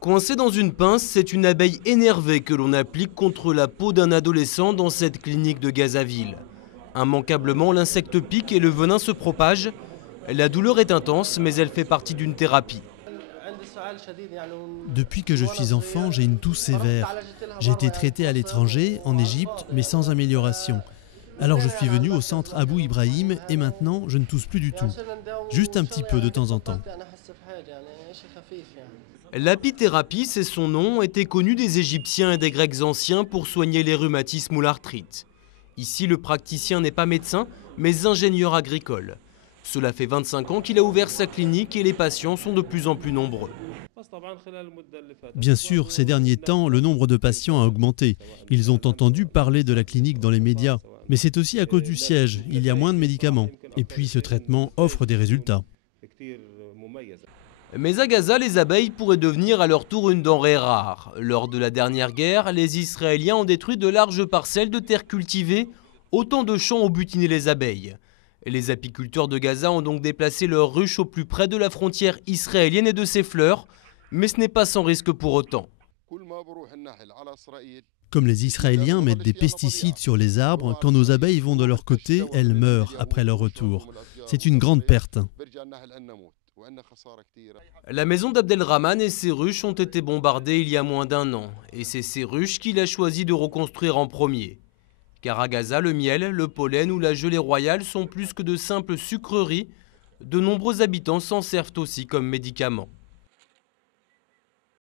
Coincée dans une pince, c'est une abeille énervée que l'on applique contre la peau d'un adolescent dans cette clinique de Gazaville. Immanquablement, l'insecte pique et le venin se propage. La douleur est intense, mais elle fait partie d'une thérapie. Depuis que je suis enfant, j'ai une toux sévère. J'ai été traité à l'étranger, en Égypte, mais sans amélioration. Alors je suis venu au centre Abou Ibrahim et maintenant je ne tousse plus du tout. Juste un petit peu de temps en temps. L'apithérapie, c'est son nom, était connu des Égyptiens et des Grecs anciens pour soigner les rhumatismes ou l'arthrite. Ici, le praticien n'est pas médecin, mais ingénieur agricole. Cela fait 25 ans qu'il a ouvert sa clinique et les patients sont de plus en plus nombreux. Bien sûr, ces derniers temps, le nombre de patients a augmenté. Ils ont entendu parler de la clinique dans les médias. Mais c'est aussi à cause du siège, il y a moins de médicaments. Et puis ce traitement offre des résultats. Mais à Gaza, les abeilles pourraient devenir à leur tour une denrée rare. Lors de la dernière guerre, les Israéliens ont détruit de larges parcelles de terre cultivée. Autant de champs ont butiné les abeilles. Les apiculteurs de Gaza ont donc déplacé leurs ruches au plus près de la frontière israélienne et de ses fleurs. Mais ce n'est pas sans risque pour autant. Comme les Israéliens mettent des pesticides sur les arbres, quand nos abeilles vont de leur côté, elles meurent après leur retour. C'est une grande perte. La maison d'Abdelrahman et ses ruches ont été bombardées il y a moins d'un an. Et c'est ces ruches qu'il a choisi de reconstruire en premier. Car à Gaza, le miel, le pollen ou la gelée royale sont plus que de simples sucreries. De nombreux habitants s'en servent aussi comme médicaments.